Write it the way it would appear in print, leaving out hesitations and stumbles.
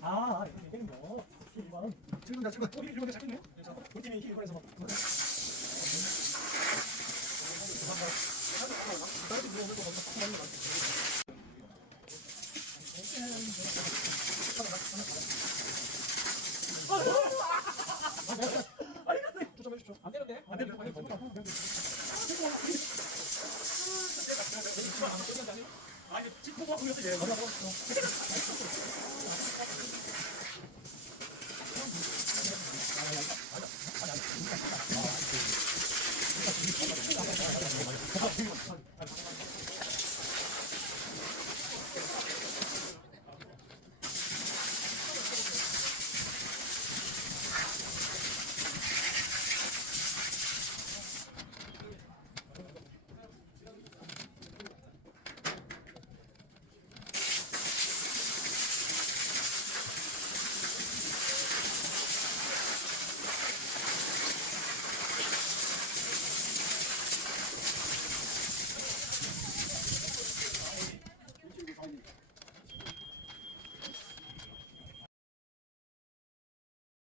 아, 이렇게 되는 거. 1번. 7번, 7번. 1번 잡겠네. 우리 팀이 1번에서 막. 안 되는데? 안 되는데? 아니, 찍고 보면서 얘.